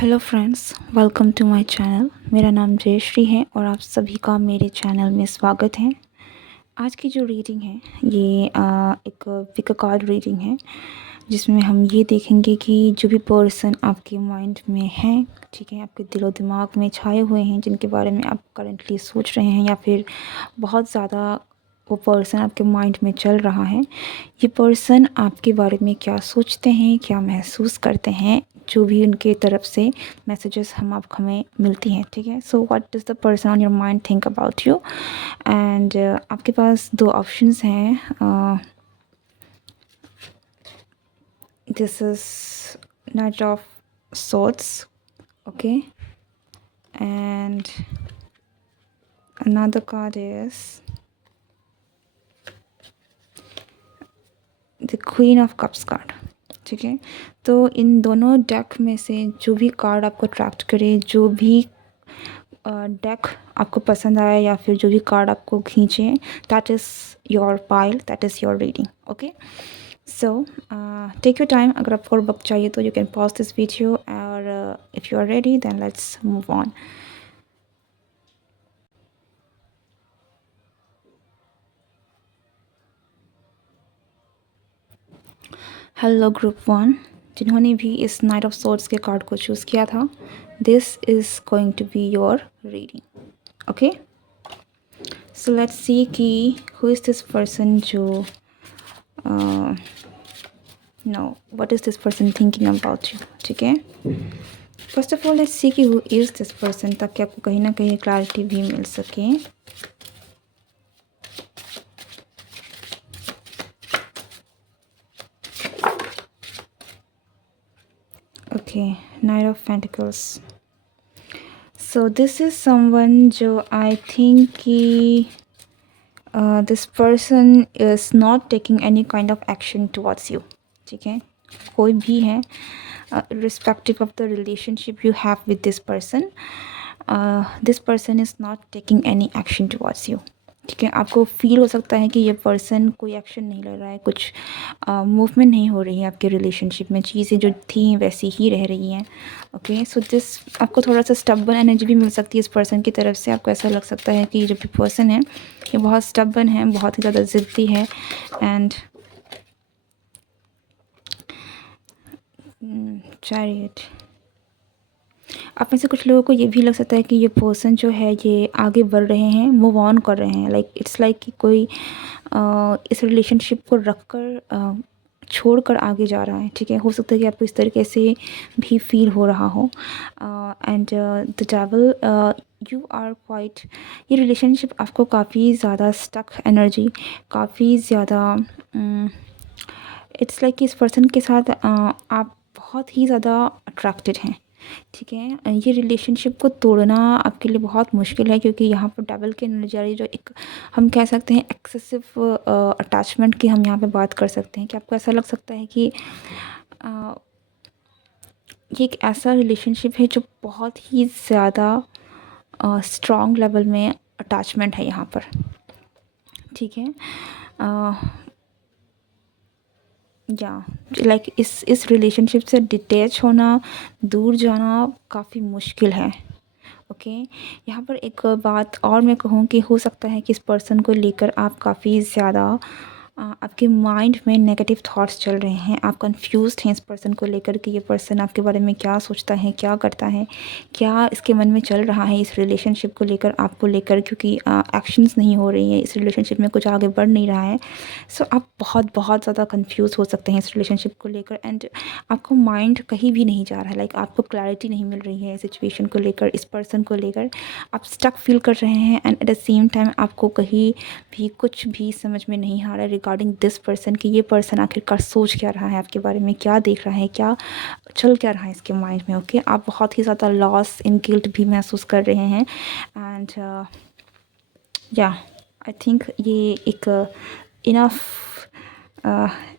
Hello friends, welcome to my channel. मेरा नाम जयश्री है और आप सभी का मेरे चैनल में स्वागत है। आज की जो रीडिंग है ये एक पिक कार्ड रीडिंग है, जिसमें हम ये देखेंगे कि जो भी पर्सन आपके माइंड में है, ठीक है, आपके दिलो दिमाग में छाए हुए हैं, जिनके बारे में आप करंटली सोच रहे हैं या फिर बहुत ज़्यादा वो पर्सन आपके माइंड में चल रहा है, ये पर्सन आपके बारे में क्या सोचते हैं, क्या महसूस करते हैं, जो भी उनके तरफ से मैसेजेस हमें मिलती हैं, ठीक है। So what does the person on your mind think about you. And आपके पास दो ऑप्शंस हैं। This is night of swords, okay, and another card is the queen of cups card, ठीक है। तो इन दोनों डेक में से जो भी कार्ड आपको अट्रैक्ट करे, जो भी डेक आपको पसंद आया या फिर जो भी कार्ड आपको खींचे, that is your pile, that is your reading, okay. So take your time. अगर आपको और वक्त चाहिए तो you can pause this video, और if you are ready then let's move on. Hello group one, जिन्होंने भी इस नाइट ऑफ सोर्ड्स के कार्ड को चूज़ किया था, this is going to be your reading, okay. So let's see कि who is this person जो know what is this person thinking about you, ठीक है। First of all let's see कि who is this person, ताकि आपको कहीं ना कहीं क्लैरिटी भी मिल सके। Okay, night of pentacles. So this is someone जो आई थिंक कि this person is not taking any kind of action towards you, ठीक है। कोई भी है, respective of the relationship you have with this person, this person is not taking any action towards you, ठीक है। आपको फील हो सकता है कि ये पर्सन कोई एक्शन नहीं ले रहा है, कुछ मूवमेंट नहीं हो रही है आपके रिलेशनशिप में, चीज़ें जो थी वैसी ही रह रही हैं, ओके। सो दिस आपको थोड़ा सा स्टबन एनर्जी भी मिल सकती है इस पर्सन की तरफ से। आपको ऐसा लग सकता है कि जो भी पर्सन है ये बहुत स्टबन है, बहुत ही ज़्यादा ज़िद्दी है। एंड चैरियट, आप में से कुछ लोगों को ये भी लग सकता है कि ये पर्सन जो है ये आगे बढ़ रहे हैं, मूव ऑन कर रहे हैं। लाइक इट्स लाइक कि कोई इस रिलेशनशिप को रख कर छोड़ कर आगे जा रहा है, ठीक है। हो सकता है कि आपको इस तरीके से भी फील हो रहा हो। And the devil, you are quite, ये रिलेशनशिप आपको काफ़ी ज़्यादा स्टक एनर्जी, काफ़ी ज़्यादा इट्स लाइक कि इस पर्सन के साथ आप बहुत ही ज़्यादा अट्रैक्टेड हैं, ठीक है। ये रिलेशनशिप को तोड़ना आपके लिए बहुत मुश्किल है, क्योंकि यहाँ पर डबल की एनर्जी आ रही है, जो एक हम कह सकते हैं एक्सेसिव अटैचमेंट की हम यहाँ पे बात कर सकते हैं। कि आपको ऐसा लग सकता है कि ये एक ऐसा रिलेशनशिप है जो बहुत ही ज़्यादा स्ट्रॉन्ग लेवल में अटैचमेंट है यहाँ पर, ठीक है। या लाइक इस रिलेशनशिप से डिटैच होना, दूर जाना काफ़ी मुश्किल है, ओके। यहाँ पर एक बात और मैं कहूँ कि हो सकता है कि इस पर्सन को लेकर आप काफ़ी ज़्यादा आपके माइंड में नेगेटिव थॉट्स चल रहे हैं। आप कंफ्यूज्ड हैं इस पर्सन को लेकर कि ये पर्सन आपके बारे में क्या सोचता है, क्या करता है, क्या इसके मन में चल रहा है इस रिलेशनशिप को लेकर, आपको लेकर, क्योंकि एक्शंस नहीं हो रही है इस रिलेशनशिप में, कुछ आगे बढ़ नहीं रहा है। सो आप बहुत बहुत ज़्यादा कंफ्यूज हो सकते हैं इस रिलेशनशिप को लेकर। एंड आपको माइंड कहीं भी नहीं जा रहा है, लाइक आपको क्लैरिटी नहीं मिल रही है सिचुएशन को लेकर, इस पर्सन को लेकर। आप स्टक फील कर रहे हैं, and at the same time आपको कहीं भी कुछ भी समझ में नहीं आ रहा है रिगार्डिंग दिस पर्सन, कि ये पर्सन आखिरकार सोच क्या रहा है आपके बारे में, क्या देख रहा है, क्या चल क्या रहा है इसके माइंड में, ओके। आप बहुत ही ज़्यादा लॉस इन गिल्ट भी महसूस कर रहे हैं। एंड या आई थिंक ये एक इनफ,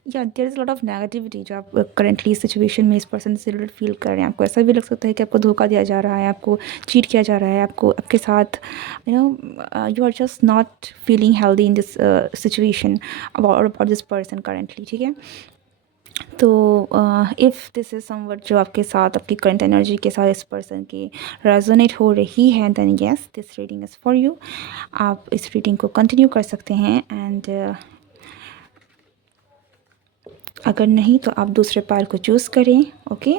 या there is lot of negativity जो आप करेंटली सिचुएशन में इस पर्सन से रिलेटेड फील कर रहे हैं। आपको ऐसा भी लग सकता है कि आपको धोखा दिया जा रहा है, आपको चीट किया जा रहा है, आपको आपके साथ you are just not feeling healthy in this situation about this person currently, ठीक है। तो इफ़ दिस इज़ समवट जो आपके साथ आपकी करंट एनर्जी के साथ इस पर्सन की रेजोनेट हो रही है, then yes this reading is for you. आप इस रीडिंग को कंटिन्यू कर सकते हैं एंड अगर नहीं तो आप दूसरे पैर को चूज़ करें, ओके।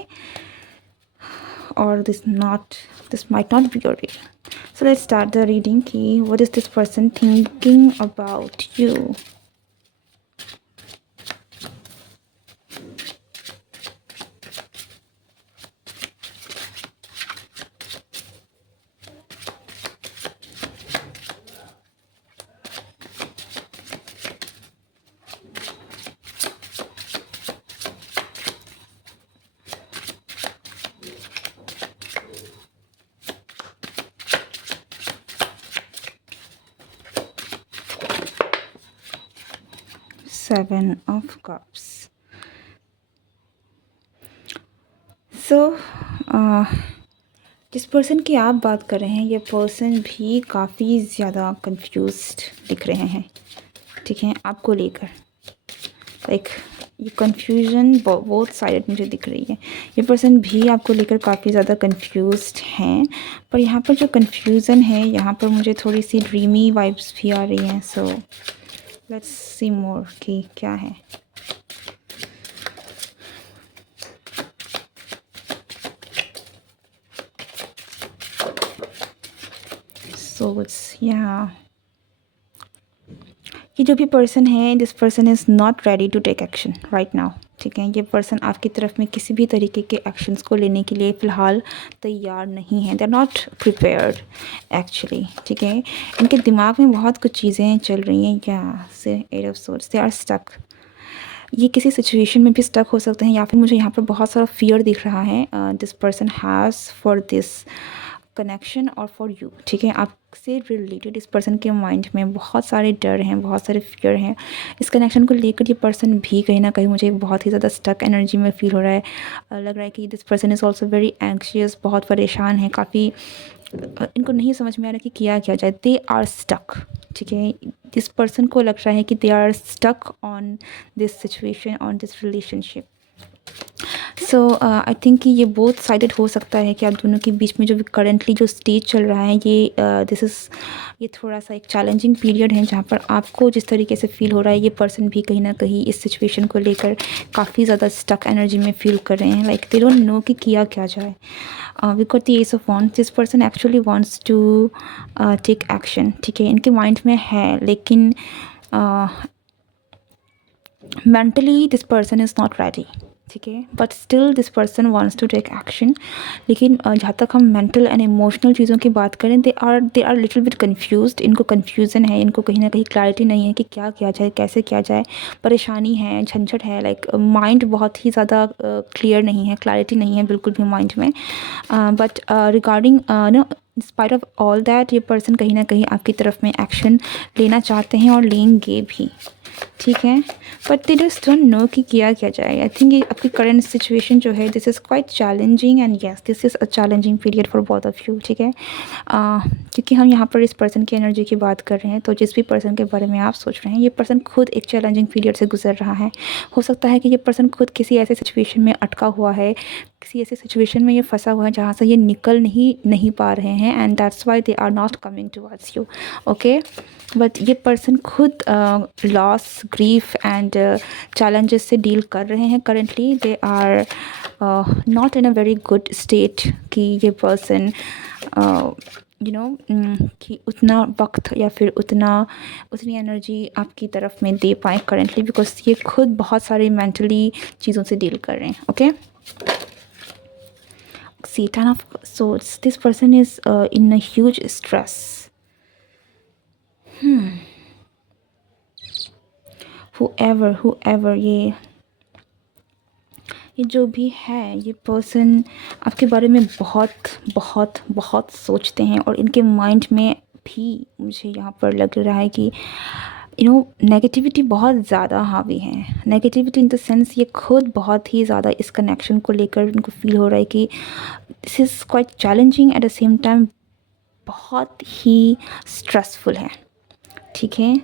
और this might not be your reading. So let's start the reading कि what is this person thinking about you. 7 of Cups. सो जिस पर्सन की आप बात कर रहे हैं ये पर्सन भी काफ़ी ज़्यादा कंफ्यूज्ड दिख रहे हैं, ठीक है, आपको लेकर। लाइक ये कन्फ्यूजन बहुत साइड मुझे दिख रही है। ये पर्सन भी आपको लेकर काफ़ी ज़्यादा कंफ्यूज्ड हैं, पर यहाँ पर जो कन्फ्यूज़न है यहाँ पर मुझे थोड़ी सी ड्रीमी वाइब्स भी आ रही हैं। सो लेट्स सी मोर कि क्या है। सो इट्स यहाँ कि जो भी पर्सन है this person is not ready to take action right now, ठीक है। ये पर्सन आपकी तरफ में किसी भी तरीके के एक्शंस को लेने के लिए फ़िलहाल तैयार नहीं है। They are not prepared actually, ठीक है। इनके दिमाग में बहुत कुछ चीज़ें चल रही हैं, क्या से eight of swords they are stuck. ये किसी सिचुएशन में भी स्टक हो सकते हैं या फिर मुझे यहाँ पर बहुत सारा फियर दिख रहा है this person has for this connection और फॉर यू, ठीक है। आपसे रिलेटेड इस पर्सन के माइंड में बहुत सारे डर हैं, बहुत सारे फियर हैं। इस कनेक्शन को लेकर ये पर्सन भी कहीं ना कहीं मुझे बहुत ही ज़्यादा स्टक एनर्जी में फील हो रहा है। लग रहा है कि this person is also very anxious, बहुत परेशान है, काफ़ी इनको नहीं समझ में आ रहा कि किया क्या जाए। दे आर स्टक, ठीक है। दिस पर्सन को लग रहा है कि they are stuck on this situation, on this relationship. So I think कि ये बोथ साइडेड हो सकता है कि आप दोनों के बीच में जो भी करेंटली जो स्टेज चल रहा है ये ये थोड़ा सा एक चैलेंजिंग पीरियड है जहाँ पर आपको जिस तरीके से फील हो रहा है ये पर्सन भी कहीं ना कहीं इस सिचुएशन को लेकर काफ़ी ज़्यादा स्टक एनर्जी में फील कर रहे हैं। लाइक दे डोंट नो कि किया क्या जाए। We got the ace of wands. This person actually wants to take action, ठीक है। इनके माइंड में है लेकिन mentally this person is not ready, ठीक है। But still this person wants to take action. लेकिन जहाँ तक हम मेंटल एंड इमोशनल चीज़ों की बात करें they are little bit confused. इनको कन्फ्यूज़न है, इनको कहीं ना कहीं क्लैरिटी नहीं है कि क्या किया जाए, कैसे किया जाए। परेशानी है, झंझट है, लाइक माइंड बहुत ही ज़्यादा क्लियर नहीं है, क्लैरिटी नहीं है बिल्कुल भी माइंड में। But regarding no in spite of all that ये पर्सन कहीं ना कहीं आपकी तरफ में एक्शन लेना चाहते हैं और लेंगे भी, ठीक है। But they just don't know कि किया क्या जाए। आई थिंक ये आपकी करंट सिचुएशन जो है this is quite challenging and yes this is a challenging period for both of you, ठीक है। क्योंकि हम यहाँ पर इस पर्सन की एनर्जी की बात कर रहे हैं तो जिस भी पर्सन के बारे में आप सोच रहे हैं ये पर्सन खुद एक चैलेंजिंग पीरियड से गुजर रहा है। हो सकता है कि ये पर्सन खुद किसी ऐसे सिचुएशन में अटका हुआ है, किसी ऐसे सिचुएशन में ये फंसा हुआ है जहाँ से ये निकल नहीं पा रहे हैं and that's why they are not coming towards you, okay. But ये पर्सन खुद लॉस, ग्रीफ एंड चैलेंजेस से डील कर रहे हैं currently. They are not in a very good state कि ये पर्सन कि उतना वक्त या फिर उतनी एनर्जी आपकी तरफ में दे पाए करेंटली, बिकॉज ये खुद बहुत सारी मेंटली चीज़ों से डील कर रहे हैं, okay. See, Ten of Swords, this person is in a huge stress. whoever ये जो भी है ये पर्सन आपके बारे में बहुत बहुत बहुत सोचते हैं और इनके माइंड में भी मुझे यहाँ पर लग रहा है कि नेगेटिविटी बहुत ज़्यादा हावी है। नेगेटिविटी इन द सेंस ये खुद बहुत ही ज़्यादा इस कनेक्शन को लेकर उनको फील हो रहा है कि this is quite challenging at the same time, बहुत ही स्ट्रेसफुल है, ठीक है।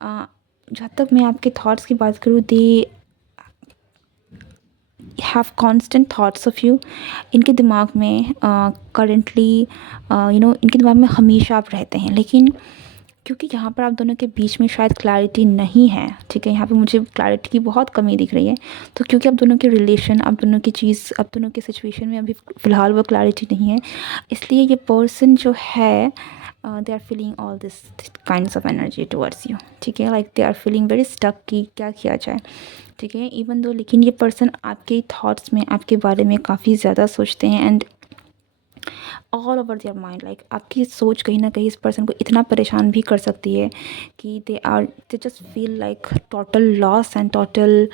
जहाँ तक मैं आपके थॉट्स की बात करूँ have constant thoughts of you. इनके दिमाग में करंटली इनके दिमाग में हमेशा आप रहते हैं, लेकिन क्योंकि यहाँ पर आप दोनों के बीच में शायद क्लैरिटी नहीं है, ठीक है, यहाँ पे मुझे क्लैरिटी की बहुत कमी दिख रही है। तो क्योंकि आप दोनों के रिलेशन, आप दोनों की चीज़, आप दोनों की सिचुएशन में अभी फ़िलहाल वो क्लैरिटी नहीं है, इसलिए ये पर्सन जो है they are feeling all this kinds of energy towards you, ठीक है, like they are feeling very stuck कि क्या किया जाए, ठीक है, इवन दो, लेकिन ये पर्सन आपके थॉट्स में आपके बारे में काफ़ी ज़्यादा सोचते हैं and all over their mind, like आपकी सोच कहीं ना कहीं इस पर्सन को इतना परेशान भी कर सकती है कि they just feel like total loss and total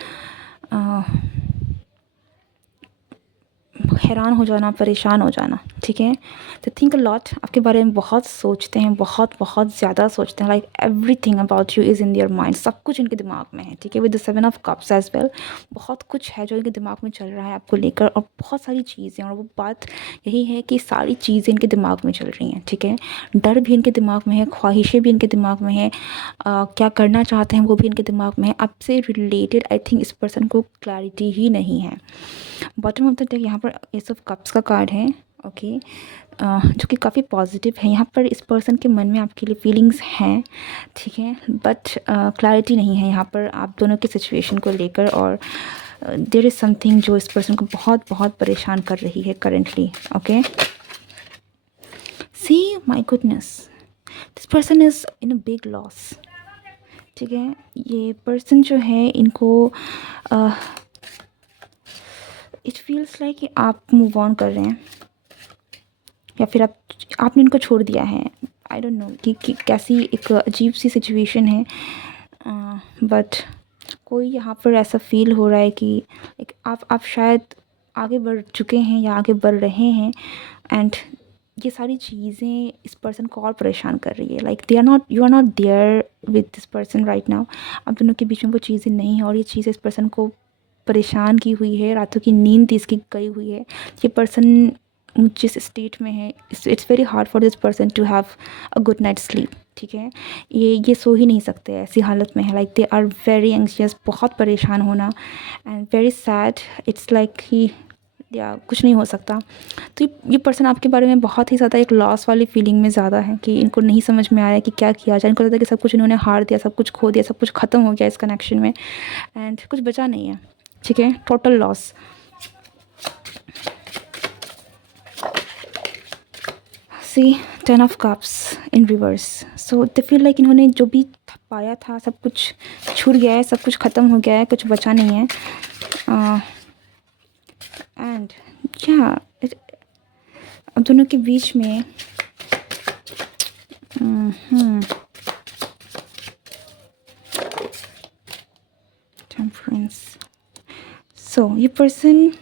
हैरान हो जाना, परेशान हो जाना, ठीक है। तो थिंक अ लॉट, आपके बारे में बहुत सोचते हैं, बहुत बहुत ज़्यादा सोचते हैं, like everything about you is in their mind, सब कुछ इनके दिमाग में है, ठीक है, with the 7 of cups as well. बहुत कुछ है जो इनके दिमाग में चल रहा है आपको लेकर, और बहुत सारी चीज़ें, और वो बात यही है कि सारी चीज़ें इनके दिमाग में चल रही हैं, ठीक है। डर भी इनके दिमाग में है, ख्वाहिशें भी इनके दिमाग में है, क्या करना चाहते हैं वो भी इनके दिमाग में है। आपसे रिलेटेड आई थिंक इस पर्सन को क्लैरिटी ही नहीं है। बॉटम ऑफ द डेक यहाँ पर एस ऑफ कप्स का कार्ड है, ओके, जो कि काफ़ी पॉजिटिव है। यहाँ पर इस पर्सन के मन में आपके लिए फीलिंग्स हैं, ठीक है, बट क्लैरिटी नहीं है यहाँ पर आप दोनों के सिचुएशन को लेकर, और देयर इज़ समथिंग जो इस पर्सन को बहुत बहुत परेशान कर रही है currently, okay. See my goodness, this person is in a big loss, ठीक है। ये पर्सन जो है इनको इट फील्स लाइक कि आप मूव ऑन कर रहे हैं, या फिर आपने इनको छोड़ दिया है। आई डोंट नो कि कैसी एक अजीब सी सिचुएशन है, बट कोई यहाँ पर ऐसा फील हो रहा है कि एक आप शायद आगे बढ़ चुके हैं या आगे बढ़ रहे हैं, एंड ये सारी चीज़ें इस पर्सन को और परेशान कर रही है, like you are not there with this person right now. आप दोनों के बीच में वो चीज़ें नहीं हैं, और ये चीज़ें इस पर्सन को परेशान की हुई है, रातों की नींद इसकी गई हुई है। ये पर्सन जिस स्टेट में है, it's very hard for this person to have a good night sleep, ठीक है। ये सो ही नहीं सकते, ऐसी हालत में है, like they are very anxious, बहुत परेशान होना, and very sad, it's like कि या कुछ नहीं हो सकता। तो ये पर्सन आपके बारे में बहुत ही ज़्यादा एक लॉस वाली फीलिंग में ज़्यादा है, कि इनको नहीं समझ में आ रहा है कि क्या किया जाए। इनको लगता है कि सब कुछ इन्होंने हार दिया, सब कुछ खो दिया, सब कुछ ख़त्म हो गया इस कनेक्शन में, एंड कुछ बचा नहीं है, ठीक है, total loss. See 10 of cups in reverse, so they feel like इन्होंने जो भी पाया था सब कुछ छूट गया है, सब कुछ ख़त्म हो गया है, कुछ बचा नहीं है, एंड क्या अब दोनों के बीच में टेम्परेंस, सो ये पर्सन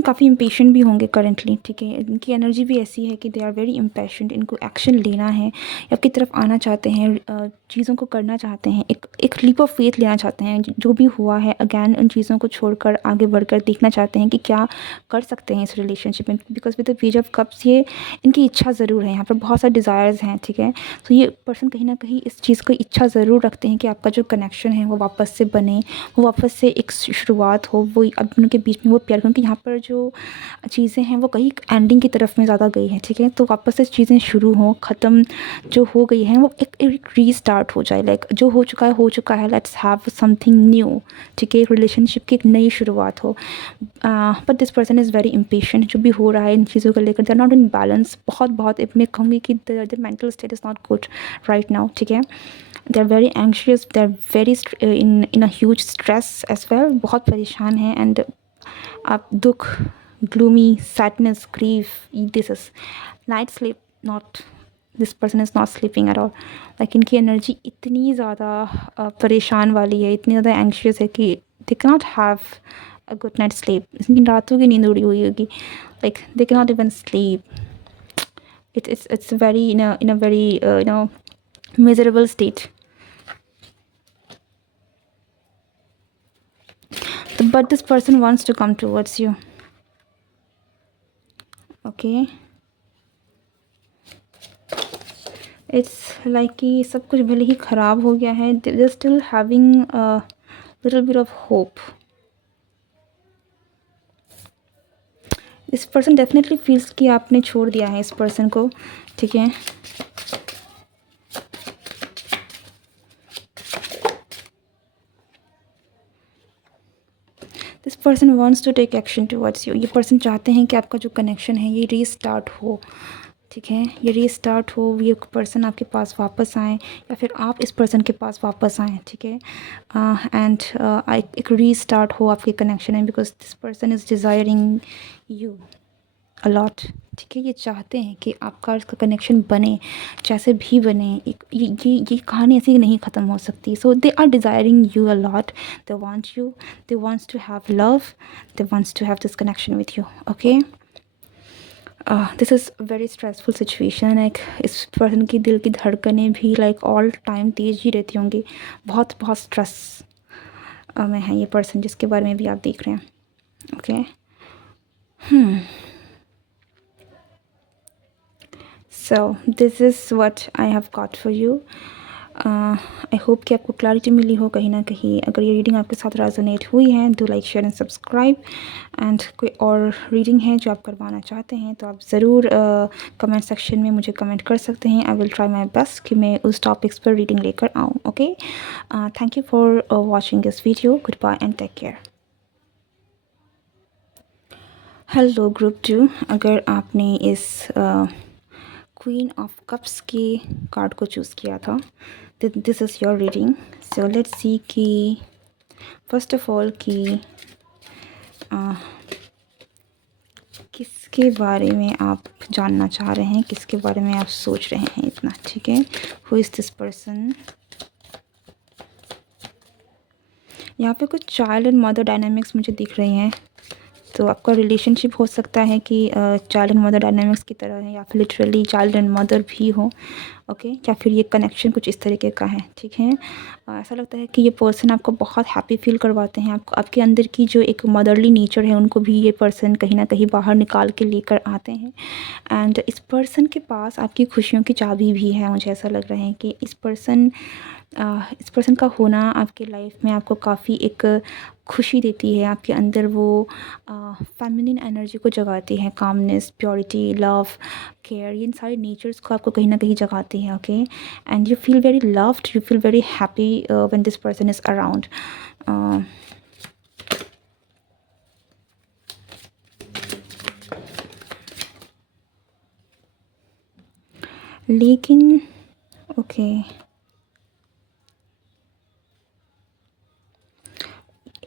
काफ़ी इम्पेशेंट भी होंगे करेंटली, ठीक है। इनकी एनर्जी भी ऐसी है कि दे आर वेरी इम्पेशेंट, इनको एक्शन लेना है, आपकी तरफ आना चाहते हैं, चीज़ों को करना चाहते हैं, एक लीप ऑफ फेथ लेना चाहते हैं, जो भी हुआ है अगैन उन चीज़ों को छोड़कर आगे बढ़कर देखना चाहते हैं कि क्या कर सकते हैं इस रिलेशनशिप में, because with the page of cups ये इनकी इच्छा ज़रूर है, यहाँ पर बहुत सारे डिज़ायर्स हैं, ठीक है। तो ये पर्सन कहीं ना कहीं इस चीज़ को इच्छा ज़रूर रखते हैं कि आपका जो कनेक्शन है वो वापस से बने, वो वापस से एक शुरुआत हो, वो अब उनके बीच में वो प्यार, क्योंकि यहाँ पर जो चीज़ें हैं वो कहीं एंडिंग की तरफ में ज़्यादा गई हैं, ठीक है। तो वापस से चीज़ें शुरू हों, ख़त्म जो हो गई हैं वो एक रीस्टार्ट हो जाए, लाइक जो हो चुका है, लेट्स हैव समथिंग न्यू, ठीक है, एक रिलेशनशिप की एक नई शुरुआत हो। But this person is very impatient, जो भी हो रहा है इन चीज़ों को लेकर, they are not in balance, बहुत मैं कहूँगी कि the mental state is not good right now, ठीक है। They are very anxious, they are very in a huge stress as well, बहुत परेशान हैं, एंड आप दुख, gloomy, sadness, grief, this is night sleep, not, this person is not sleeping at all, like इनकी energy इतनी ज़्यादा परेशान वाली है, इतनी ज़्यादा एंग्शियस है कि they cannot have a good night sleep, इनकी रातों की नींद उड़ी हुई होगी, like they cannot even sleep, it's very in a very miserable state. But this person wants to come towards you, okay. It's like कि सब कुछ भले ही ख़राब हो गया है, they are still having little bit of hope, this person definitely feels कि आपने छोड़ दिया है इस पर्सन को, ठीक है। This person wants to take action towards you. ये पर्सन चाहते हैं कि आपका जो कनेक्शन है ये रीस्टार्ट हो, ठीक है। ये रीस्टार्ट हो, ये पर्सन आपके पास वापस आए या फिर आप इस पर्सन के पास वापस आएँ, ठीक है। एंड एक रीस्टार्ट हो आपके कनेक्शन में, because this person is desiring you allot, ठीक है। ये चाहते हैं कि आपका इसका कनेक्शन बने, जैसे भी बने। एक ये कहानी ऐसी नहीं ख़त्म हो सकती। So they are desiring you a lot, they want you, they wants to have love, they wants to have this connection with you, okay. This is very stressful situation. Like इस पर्सन की दिल की धड़कनें भी लाइक ऑल टाइम तेज़ ही रहती होंगी। बहुत बहुत स्ट्रेस में है ये पर्सन जिसके बारे में भी आप देख रहे हैं, okay. So this is what I have got for you. I hope कि आपको क्लैरिटी मिली हो कहीं ना कहीं। अगर ये रीडिंग आपके साथ रेजोनेट हुई है, do like share and subscribe. And कोई और रीडिंग है जो आप करवाना चाहते हैं तो आप ज़रूर कमेंट सेक्शन में मुझे कमेंट कर सकते हैं। I will try my best कि मैं उस टॉपिक्स पर रीडिंग लेकर आऊँ, okay. Thank you for watching this video. Good bye and take care. Hello group 2, अगर आपने इस क्वीन ऑफ कप्स के कार्ड को चूज़ किया था, this is your reading. So let's see कि फर्स्ट ऑफ ऑल कि किसके बारे में आप जानना चाह रहे हैं, किसके बारे में आप सोच रहे हैं इतना, ठीक है। Who is this person. यहाँ पे कुछ चाइल्ड एंड मदर डायनामिक्स मुझे दिख रही हैं। तो आपका रिलेशनशिप हो सकता है कि चाइल्ड एंड मदर डायनामिक्स की तरह है, या फिर लिटरली चाइल्ड एंड मदर भी हो, ओके। या फिर ये कनेक्शन कुछ इस तरीके का है, ठीक है। ऐसा लगता है कि ये पर्सन आपको बहुत हैप्पी फील करवाते हैं। आपको आपके अंदर की जो एक मदरली नेचर है उनको भी ये पर्सन कहीं ना कहीं बाहर निकाल के लेकर आते हैं। एंड इस पर्सन के पास आपकी खुशियों की चाबी भी है। मुझे ऐसा लग रहा है कि इस पर्सन का होना आपके लाइफ में आपको काफ़ी एक खुशी देती है। आपके अंदर वो फेमिनिन एनर्जी को जगाती है, कामनेस, प्योरिटी, लव, केयर, इन सारे नेचर्स को आपको कहीं ना कहीं जगाती है, okay. And you feel very loved, you feel very happy when this person is around. लेकिन ओके,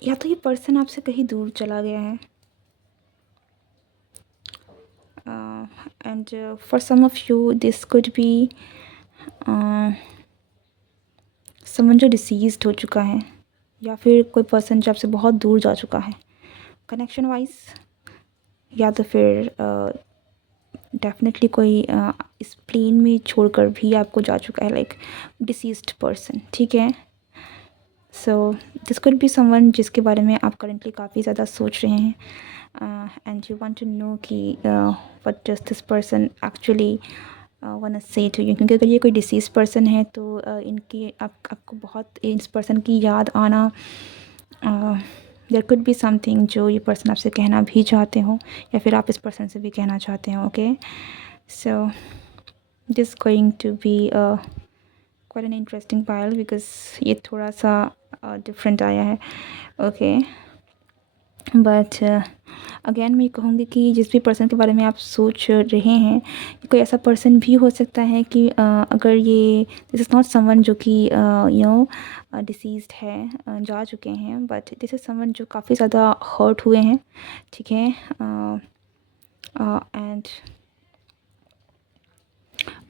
या तो ये पर्सन आपसे कहीं दूर चला गया है, and for some of you this could be someone जो डिसीज्ड हो चुका है, या फिर कोई पर्सन जो आपसे बहुत दूर जा चुका है कनेक्शन वाइज, या तो फिर डेफिनेटली कोई इस प्लेन में छोड़कर भी आपको जा चुका है, लाइक डिसीज्ड पर्सन, ठीक है। So this could be someone जिसके बारे में आप करेंटली काफ़ी ज़्यादा सोच रहे हैं, and you want to know कि what does this person actually want say to you. क्योंकि अगर ये कोई डिसीज पर्सन है तो इनकी आपको बहुत इस पर्सन की याद आना, देयर कुड बी समथिंग जो ये पर्सन आपसे कहना भी चाहते हो, या फिर आप इस पर्सन से भी कहना चाहते हो, okay. So this going to be quite an interesting pile, because ये थोड़ा सा डिफरेंट आया है, ओके। बट अगेन मैं कहूँगी कि जिस भी पर्सन के बारे में आप सोच रहे हैं, कोई ऐसा पर्सन भी हो सकता है कि अगर ये दिस इज़ नॉट समवन जो कि यू नो डिसीज्ड है, जा चुके हैं, बट दिस इज़ समवन जो काफ़ी ज़्यादा हर्ट हुए हैं, ठीक है।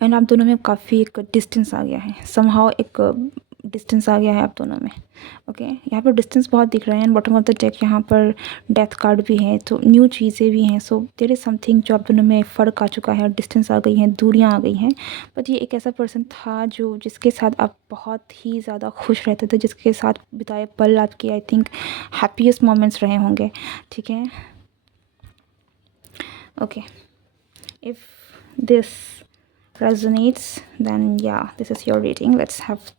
एंड आप दोनों में काफ़ी एक डिस्टेंस आ गया है, समहाउ एक डिस्टेंस आ गया है आप दोनों में, ओके। यहाँ पर डिस्टेंस बहुत दिख रहा है। And bottom of the deck यहाँ पर डेथ कार्ड भी है, तो न्यू चीज़ें भी हैं। सो देयर इज़ समथिंग जो आप दोनों में फ़र्क आ चुका है, डिस्टेंस आ गई है, दूरियाँ आ गई हैं। बट ये एक ऐसा पर्सन था जो जिसके साथ आप बहुत ही ज़्यादा खुश रहते थे, जिसके साथ बिताए पल आपके आई थिंक हैप्पीएस्ट मोमेंट्स रहे होंगे, ठीक है, okay. If this resonates then yeah, this is your reading. Let's have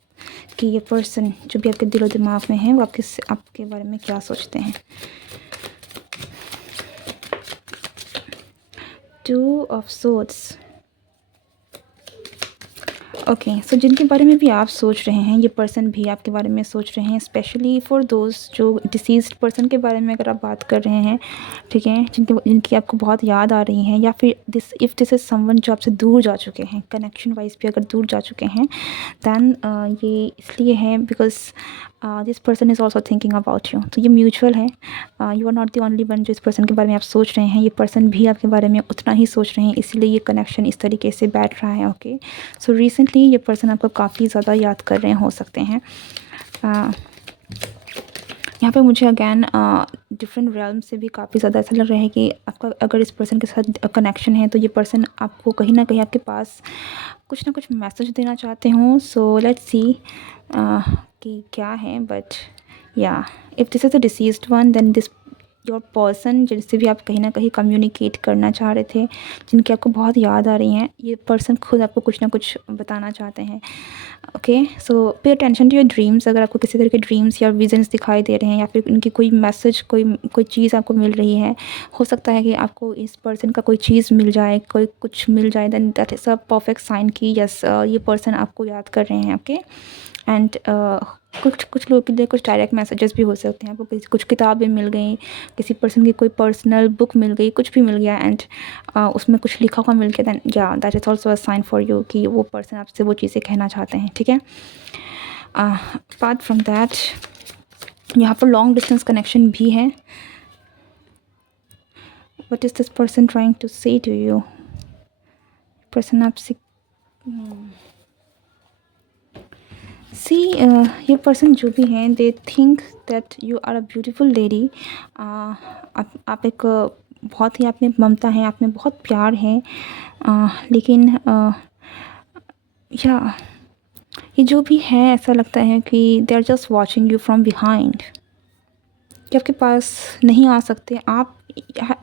कि ये पर्सन जो भी आपके दिलो दिमाग में है वो आपके बारे में क्या सोचते हैं। Two of swords. ओके, सो जिनके बारे में भी आप सोच रहे हैं, ये पर्सन भी आपके बारे में सोच रहे हैं, स्पेशली फॉर दोस्त जो डिसीज्ड पर्सन के बारे में अगर आप बात कर रहे हैं, ठीक है, जिनकी आपको बहुत याद आ रही है, या फिर दिस इज़ समवन जो आपसे दूर जा चुके हैं, कनेक्शन वाइज भी अगर दूर जा चुके हैं, दैन ये इसलिए है because this person is also thinking about you. तो ये म्यूचुअल है, you are not the only one जो इस पर्सन के बारे में आप सोच रहे हैं, ये पर्सन भी आपके बारे में उतना ही सोच रहे हैं, इसीलिए ये कनेक्शन इस तरीके से बैठ रहा है। ओके, सो रिसेंटली ये पर्सन आपको काफ़ी ज़्यादा याद कर रहे हो सकते हैं। यहाँ पे मुझे अगैन डिफरेंट रियल्म से भी काफ़ी ज़्यादा ऐसा लग रहा है कि आपका अगर इस पर्सन के साथ कनेक्शन है तो ये पर्सन आपको कहीं ना कहीं आपके पास कुछ ना कुछ मैसेज देना चाहते हो। सो लेट्स सी कि क्या है, बट या if this is a deceased one then this your person जिनसे भी आप कहीं ना कहीं कम्युनिकेट करना चाह रहे थे, जिनकी आपको बहुत याद आ रही हैं, ये पर्सन खुद आपको कुछ ना कुछ बताना चाहते हैं। ओके, सो पे अटेंशन टू योर ड्रीम्स। अगर आपको किसी तरह के ड्रीम्स या विजन्स दिखाई दे रहे हैं, या फिर उनकी कोई मैसेज, कोई चीज़ आपको मिल रही है, हो सकता है कि आपको इस पर्सन का कोई चीज़ मिल जाए, कोई कुछ मिल जाए, then that is a perfect sign कि यस ये पर्सन आपको याद कर रहे हैं। ओके, एंड कुछ लोगों के लिए कुछ डायरेक्ट मैसेजेस भी हो सकते हैं, आपको कुछ किताबें मिल गई, किसी पर्सन की कोई पर्सनल बुक मिल गई, कुछ भी मिल गया, एंड उसमें कुछ लिखा हुआ मिल गया, दैन या that is also a sign for you कि वो पर्सन आपसे वो चीज़ें कहना चाहते हैं। ठीक है, अपार्ट फ्रॉम दैट यहाँ पर लॉन्ग डिस्टेंस कनेक्शन भी है। What is this person trying to say to you? Person आपसे सी ये पर्सन जो भी हैं, they think that you are a beautiful lady. आप एक बहुत ही आप में ममता है, आप में बहुत प्यार है, लेकिन या ये जो भी है ऐसा लगता है कि they are just watching you from behind, कि आपके पास नहीं आ सकते। आप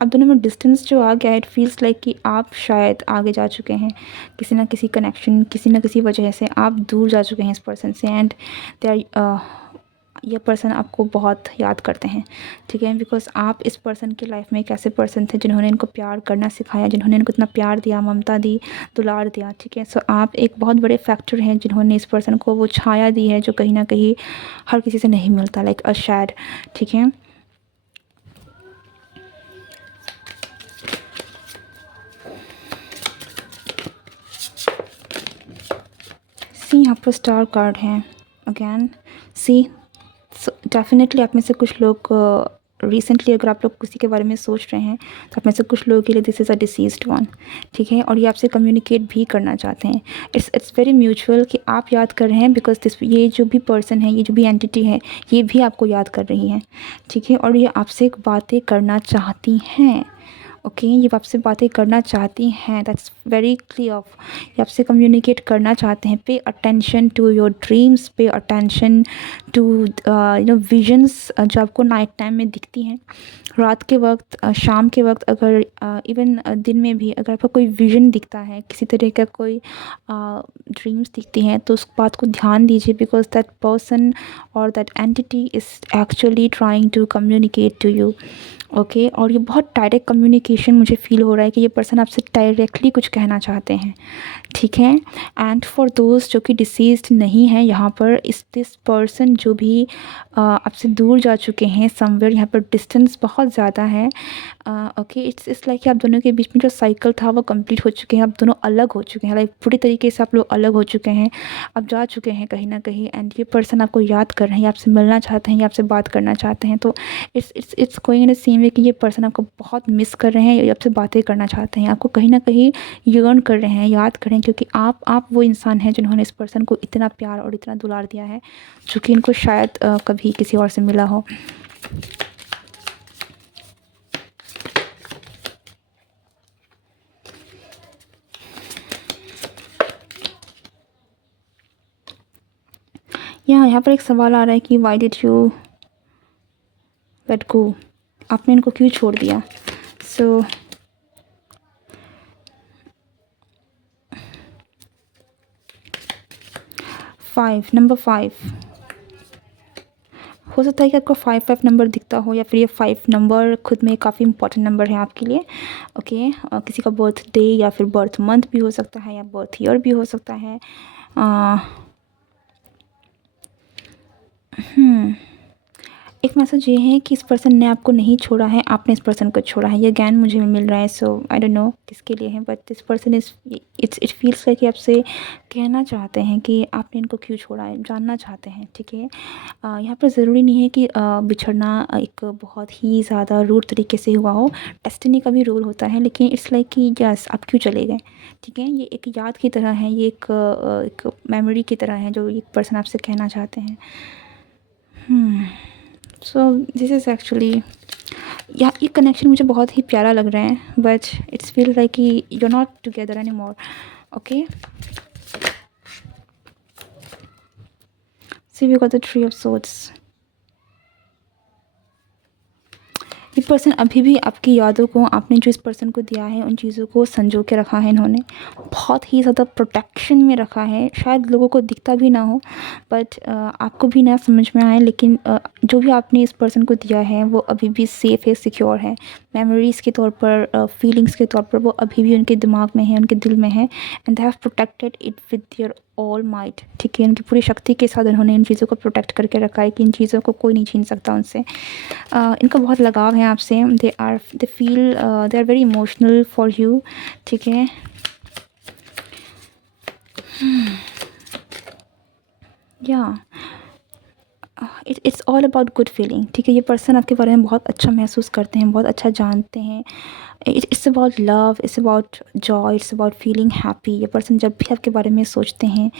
दोनों में डिस्टेंस जो आ गया है, इट फील्स लाइक कि आप शायद आगे जा चुके हैं, किसी ना किसी कनेक्शन, किसी ना किसी वजह से आप दूर जा चुके हैं इस पर्सन से, एंड दे आर ये पर्सन आपको बहुत याद करते हैं। ठीक है, बिकॉज आप इस पर्सन की लाइफ में एक ऐसे पर्सन थे जिन्होंने इनको प्यार करना सिखाया, जिन्होंने इनको इतना प्यार दिया, ममता दी, दुलार दिया। ठीक है, सो आप एक बहुत बड़े फैक्टर हैं जिन्होंने इस पर्सन को वो छाया दी है जो कहीं ना कहीं हर किसी से नहीं मिलता, लाइक अ शैड। ठीक है, सी यहाँ पर स्टार कार्ड है अगैन। सी डेफिनेटली आप में से कुछ लोग रिसेंटली अगर आप लोग किसी के बारे में सोच रहे हैं तो आप में से कुछ लोगों के लिए this is a deceased one. ठीक है, और ये आपसे कम्युनिकेट भी करना चाहते हैं। इट्स वेरी म्यूचुअल कि आप याद कर रहे हैं बिकॉज दिस ये जो भी पर्सन है, ये जो भी एंटिटी है, ये भी आपको याद कर रही है। ठीक है, और ये आपसे बातें करना चाहती हैं। ओके, ये आपसे बातें करना चाहती हैं, दैट्स वेरी क्लियर। ये आपसे कम्युनिकेट करना चाहते हैं। Pay attention to your dreams, pay attention to visions जो आपको नाइट टाइम में दिखती हैं, रात के वक्त, शाम के वक्त, अगर इवन दिन में भी अगर आपको कोई विजन दिखता है, किसी तरह का कोई ड्रीम्स दिखती हैं, तो उस बात को ध्यान दीजिए बिकॉज दैट पर्सन और that entity is actually trying to communicate to you. Okay, और ये बहुत डायरेक्ट कम्युनिकेशन मुझे फ़ील हो रहा है कि ये पर्सन आपसे डायरेक्टली कुछ कहना चाहते हैं। ठीक है, एंड फॉर दोस्त जो कि डिसीज्ड नहीं है यहाँ पर, इस दिस पर्सन जो भी आपसे दूर जा चुके हैं समवेयर, यहाँ पर डिस्टेंस बहुत ज़्यादा है। ओके, इट्स लाइक आप दोनों के बीच में जो साइकिल था वो कंप्लीट हो चुके हैं, आप दोनों अलग हो चुके हैं, लाइक पूरी तरीके से आप लोग अलग हो चुके हैं, आप जा चुके हैं कहीं ना कहीं, एंड ये पर्सन आपको याद कर रहे हैं, आपसे मिलना चाहते हैं, आपसे बात करना चाहते हैं। तो it's going in the same way कि ये पर्सन आपको बहुत मिस कर रहे हैं, आपसे बातें करना चाहते हैं, आपको कहीं ना कहीं यर्न कर रहे हैं, याद कर रहे हैं, क्योंकि आप वो इंसान हैं जिन्होंने इस पर्सन को इतना प्यार और इतना दुलार दिया है जो कि इनको शायद कभी किसी और से मिला हो। यहाँ पर एक सवाल आ रहा है कि why did you let go, आपने इनको क्यों छोड़ दिया। सो नंबर 5, हो सकता है कि आपको 5 नंबर दिखता हो, या फिर ये 5 नंबर खुद में काफ़ी इंपॉर्टेंट नंबर है आपके लिए। ओके, किसी का बर्थडे या फिर बर्थ मंथ भी हो सकता है, या बर्थ ईयर भी हो सकता है। अ, एक मैसेज ये है कि इस पर्सन ने आपको नहीं छोड़ा है, आपने इस पर्सन को छोड़ा है। ये ज्ञान मुझे मिल रहा है, सो आई डोंट नो किसके लिए है, but this person is, it feels like कि आपसे कहना चाहते हैं कि आपने इनको क्यों छोड़ा है, जानना चाहते हैं, ठीक है। यहाँ पर ज़रूरी नहीं है कि बिछड़ना एक बहुत ही ज़्यादा रूड तरीके से हुआ हो, डेस्टिनी का भी रोल होता है, लेकिन इट्स लाइक कि यस, आप क्यों चले गए, ठीक है। ये एक याद की तरह है, ये एक मेमोरी की तरह है जो एक पर्सन आपसे कहना चाहते हैं। सो दिस इज़ एक्चुअली, या ये कनेक्शन मुझे बहुत ही प्यारा लग रहा है, बट इट्स फील लाइक कि you are not together any more. Okay, see we got the three of swords. ये पर्सन अभी भी आपकी यादों को, आपने जो इस पर्सन को दिया है उन चीज़ों को संजो के रखा है इन्होंने, बहुत ही ज़्यादा प्रोटेक्शन में रखा है। शायद लोगों को दिखता भी ना हो, बट आपको भी ना समझ में आए, लेकिन जो भी आपने इस पर्सन को दिया है वो अभी भी सेफ़ है, सिक्योर है। मेमोरीज़ के तौर पर, फीलिंग्स के तौर पर वो अभी भी उनके दिमाग में है, उनके दिल में है, and they have protected it with their all might, ठीक है। उनकी पूरी शक्ति के साथ उन्होंने इन चीज़ों को प्रोटेक्ट करके रखा है कि इन चीज़ों को कोई नहीं छीन सकता उनसे। इनका बहुत लगाव है आपसे, they feel, they are very emotional for you, ठीक है। या it's all about good feeling, ठीक है। ये पर्सन आपके बारे में बहुत अच्छा महसूस करते हैं, बहुत अच्छा जानते हैं। It's about love, it's about Joy, it's about feeling happy. ये पर्सन जब भी आपके बारे में सोचते हैं,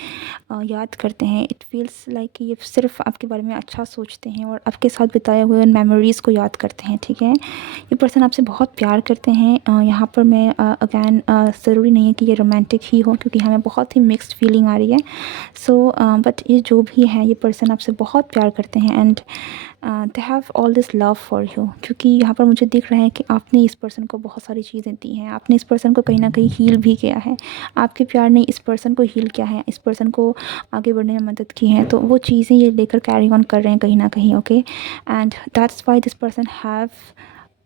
याद करते हैं, इट फील्स लाइक कि ये सिर्फ आपके बारे में अच्छा सोचते हैं और आपके साथ बिताए हुए उन मेमोरीज़ को याद करते हैं, ठीक है। ये पर्सन आपसे बहुत प्यार करते हैं। यहाँ पर मैं अगैन, ज़रूरी नहीं है कि ये रोमांटिक ही हो, क्योंकि हमें बहुत ही मिक्स्ड फीलिंग आ रही है। सो बट ये जो भी है, ये पर्सन आपसे बहुत प्यार करते हैं, and they have all this love for you, क्योंकि यहाँ पर मुझे दिख रहा है कि आपने इस पर्सन को बहुत सारी चीज़ें दी हैं, आपने इस पर्सन को कहीं ना कहीं हील भी किया है। आपके प्यार ने इस पर्सन को हील किया है, इस पर्सन को आगे बढ़ने में मदद की है, तो वो चीज़ें ये लेकर कैरी ऑन कर रहे हैं कहीं ना कहीं। Okay, and that's why this person have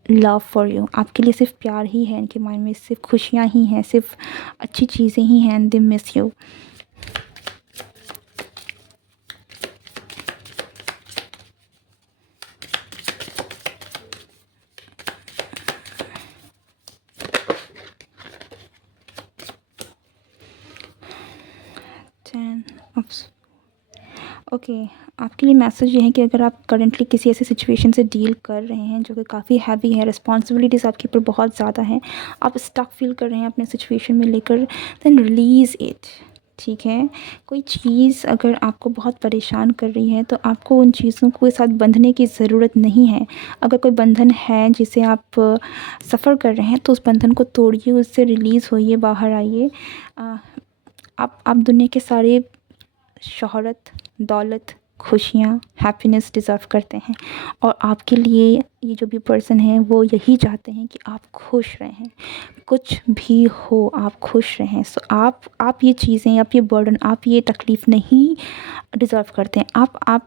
love for you. आपके लिए सिर्फ प्यार ही है, इनके माइंड में सिर्फ खुशियाँ ही हैं, सिर्फ अच्छी चीज़ें ही हैं, and they miss you. Okay, आपके लिए मैसेज ये है कि अगर आप करेंटली किसी ऐसी सिचुएशन से डील कर रहे हैं जो कि काफ़ी हैवी है, रिस्पॉन्सिबिलिटीज़ आपके ऊपर बहुत ज़्यादा हैं, आप स्टक फील कर रहे हैं अपने सिचुएशन में लेकर, देन रिलीज़ इट, ठीक है। कोई चीज़ अगर आपको बहुत परेशान कर रही है, तो आपको उन चीज़ों के साथ बंधने की ज़रूरत नहीं है। अगर कोई बंधन है जिसे आप सफ़र कर रहे हैं, तो उस बंधन को तोड़िए, उससे रिलीज़ होइए, बाहर आइए। आप दुनिया के सारे शोहरत, दौलत, खुशियाँ, हैप्पीनेस डिज़र्व करते हैं, और आपके लिए ये जो भी पर्सन है वो यही चाहते हैं कि आप खुश रहें, कुछ भी हो आप खुश रहें। सो आप ये चीज़ें, आप ये बर्डन, आप ये तकलीफ़ नहीं डिज़र्व करते हैं। आप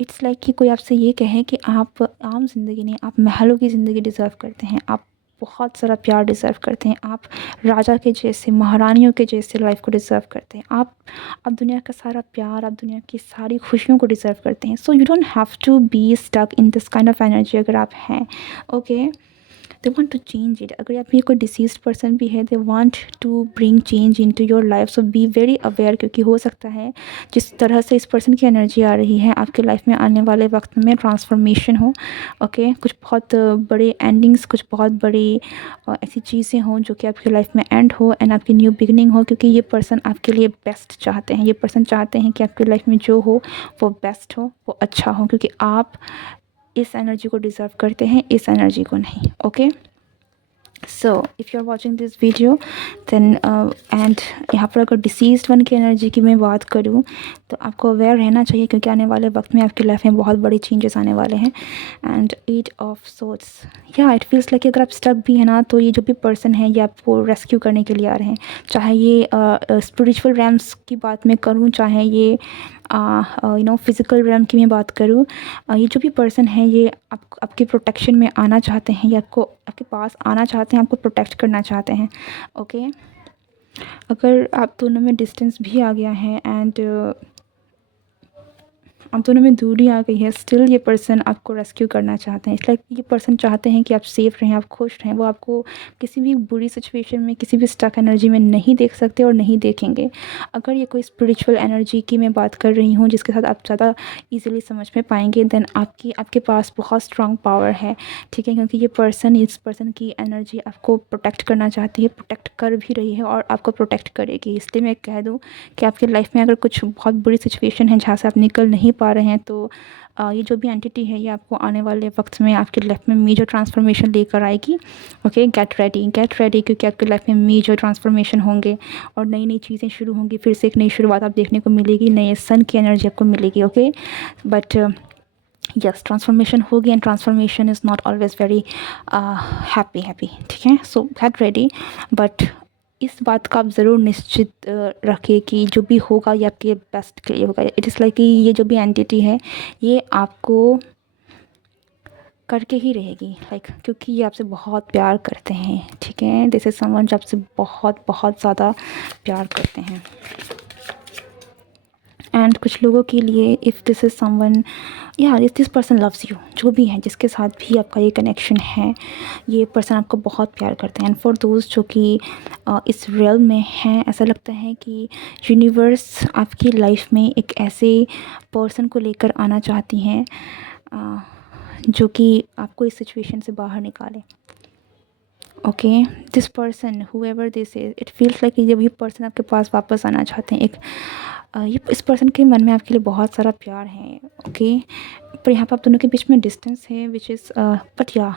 इट्स लाइक कि कोई आपसे ये कहे कि आप आम ज़िंदगी नहीं, आप महलों की ज़िंदगी डिज़र्व करते हैं, आप बहुत सारा प्यार डिज़र्व करते हैं, आप राजा के जैसे, महारानियों के जैसे लाइफ को डिज़र्व करते हैं, आप दुनिया का सारा प्यार, आप दुनिया की सारी खुशियों को डिज़र्व करते हैं। So you don't have to be stuck in this kind of energy अगर आप हैं। Okay, they want to change it. अगर आप ये कोई डिसीज्ड पर्सन भी है, they want to bring change into your life. So be very aware, क्योंकि हो सकता है जिस तरह से इस पर्सन की एनर्जी आ रही है, आपके लाइफ में आने वाले वक्त में ट्रांसफॉर्मेशन हो। ओके, कुछ बहुत बड़े एंडिंग्स, कुछ बहुत बड़ी ऐसी चीज़ें हों जो कि आपकी लाइफ में एंड हो, एंड आपकी न्यू बिगनिंग हो, क्योंकि ये पर्सन आपके लिए बेस्ट चाहते हैं। ये पर्सन चाहते हैं कि आपकी लाइफ में जो हो वो बेस्ट हो, वो अच्छा हो, क्योंकि आप इस एनर्जी को डिज़र्व करते हैं, इस एनर्जी को नहीं। Okay, so if you are watching this video then, and यहाँ पर अगर डिसीज्ड वन की एनर्जी की मैं बात करूँ, तो आपको अवेयर रहना चाहिए, क्योंकि आने वाले वक्त में आपकी लाइफ में बहुत बड़ी चेंजेस आने वाले हैं। एंड 8 ऑफ सोर्ड्स, या इट फील्स लाइक अगर आप स्टक भी हैं ना, तो ये जो भी पर्सन है ये आपको रेस्क्यू करने के लिए आ रहे हैं। चाहे ये स्पिरिचुअल रैम्स की बात मैं करूँ, चाहे ये फिज़िकल realm की मैं बात करूँ, ये जो भी पर्सन है ये आपके प्रोटेक्शन में आना चाहते हैं, या आपके पास आना चाहते हैं, आपको प्रोटेक्ट करना चाहते हैं। ओके, अगर आप दोनों में डिस्टेंस भी आ गया है एंड आप दोनों में दूरी आ गई है, स्टिल ये पर्सन आपको रेस्क्यू करना चाहते हैं। इट्स लाइक ये पर्सन चाहते हैं कि आप सेफ़ रहें, आप खुश रहें। वो आपको किसी भी बुरी सिचुएशन में, किसी भी स्टक एनर्जी में नहीं देख सकते और नहीं देखेंगे। अगर ये कोई स्पिरिचुअल एनर्जी की मैं बात कर रही हूँ जिसके साथ आप ज़्यादा ईज़िली समझ में पाएँगे, देन आपके पास बहुत स्ट्रॉन्ग पावर है, ठीक है? क्योंकि इस पर्सन की एनर्जी आपको प्रोटेक्ट करना चाहती है, प्रोटेक्ट कर भी रही है और आपको प्रोटेक्ट करेगी। इसलिए मैं कह दूँ कि आपकी लाइफ़ में अगर कुछ बहुत बुरी सिचुएशन है जहाँ से आप निकल नहीं पा रहे हैं, तो ये जो भी एंटिटी है ये आपको आने वाले वक्त में आपकी लाइफ में मेजर ट्रांसफॉर्मेशन लेकर आएगी। ओके, गेट रेडी, क्योंकि आपकी लाइफ में मेजर ट्रांसफॉर्मेशन होंगे और नई नई चीज़ें शुरू होंगी। फिर से एक नई शुरुआत आप देखने को मिलेगी, नए सन की एनर्जी आपको मिलेगी। ओके, बट यस, ट्रांसफॉर्मेशन होगी and transformation is not always very happy, ठीक है? सो गेट रेडी, बट इस बात का आप ज़रूर निश्चित रखिए कि जो भी होगा ये आपके बेस्ट के लिए होगा। इट इज़ लाइक कि ये जो भी एंटिटी है ये आपको करके ही रहेगी, लाइक क्योंकि ये आपसे बहुत प्यार करते हैं, ठीक है? दिस इज़ समवन जो आपसे बहुत बहुत ज़्यादा प्यार करते हैं। एंड कुछ लोगों के लिए इफ़ दिस इज़ समवन, या दिस पर्सन लव्स यू, जो भी है जिसके साथ भी आपका ये कनेक्शन है, ये पर्सन आपको बहुत प्यार करते हैं। एंड फॉर दोस्त जो कि इस रियल में हैं, ऐसा लगता है कि यूनिवर्स आपकी लाइफ में एक ऐसे पर्सन को लेकर आना चाहती हैं जो कि आपको इस सिचुएशन से बाहर निकाले। Okay, this person however this is, it feels like जब ये पर्सन आपके पास वापस आना चाहते हैं, इस पर्सन के मन में आपके लिए बहुत सारा प्यार है। ओके, पर यहाँ पर आप दोनों के बीच में डिस्टेंस है विच इज़ बट या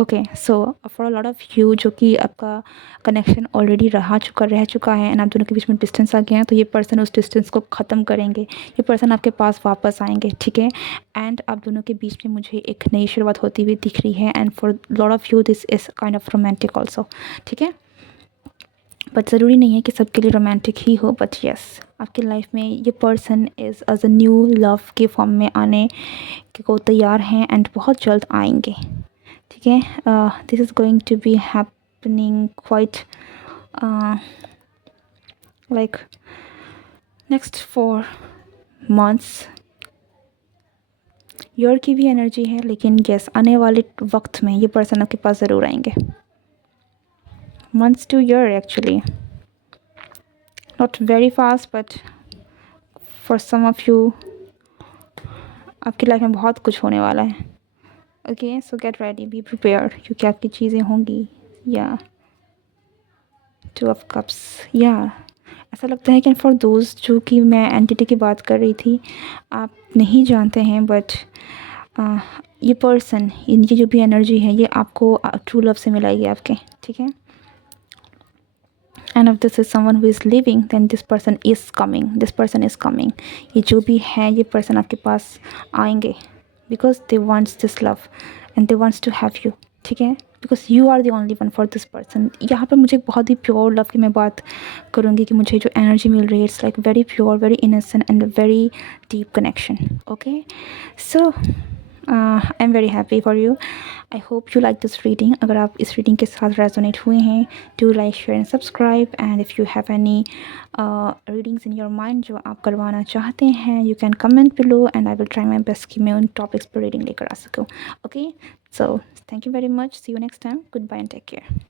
okay, so for a lot of you जो कि आपका कनेक्शन ऑलरेडी रह चुका है एंड आप दोनों के बीच में डिस्टेंस आ गया है, तो ये पर्सन उस डिस्टेंस को ख़त्म करेंगे, ये पर्सन आपके पास वापस आएंगे, ठीक है? एंड आप दोनों के बीच में मुझे एक नई शुरुआत होती हुई दिख रही है। And for lot of you this is kind of romantic also, ठीक है? बट ज़रूरी नहीं है कि सबके लिए रोमांटिक ही हो, बट यस, आपकी लाइफ में ये person is as a new love के फॉर्म में आने को तैयार हैं एंड बहुत जल्द आएंगे, ठीक है? This is going to be happening quite like next 4 months। Year की भी एनर्जी है, लेकिन यस, आने वाले वक्त में ये पर्सन आपके पास ज़रूर आएंगे। months to year actually, not very fast, but for some of you आपकी लाइफ में बहुत कुछ होने वाला है। Okay, so get ready, be prepare, क्योंकि आपकी चीज़ें होंगी। या 2 of cups, या ऐसा लगता है कि फॉर दोस्त जो कि मैं एंटिटी की बात कर रही थी, आप नहीं जानते हैं, बट ये पर्सन, इनकी जो भी एनर्जी है ये आपको ट्रू लव से मिलाएगी आपके, ठीक है? And if this is someone who is living, then this person is coming, ये जो भी है ये पर्सन आपके पास आएंगे because they wants this love and they wants to have you, ठीक है? because you are the only one for this person। यहाँ पर मुझे बहुत ही प्योर लव की मैं बात करूँगी कि मुझे जो एनर्जी मिल रही है, it's like very pure, very innocent and very deep connection. Okay, so I am very happy for you. I hope you like this reading. अगर आप इस रीडिंग के साथ रेजोनेट हुए हैं, do like, share and subscribe. And if you have any readings in your mind जो आप करवाना चाहते हैं, you can comment below and I will try my best कि मैं उन टॉपिक्स पर रीडिंग लेकर आ सकूँ। Okay, so thank you very much, see you next time, good bye and take care.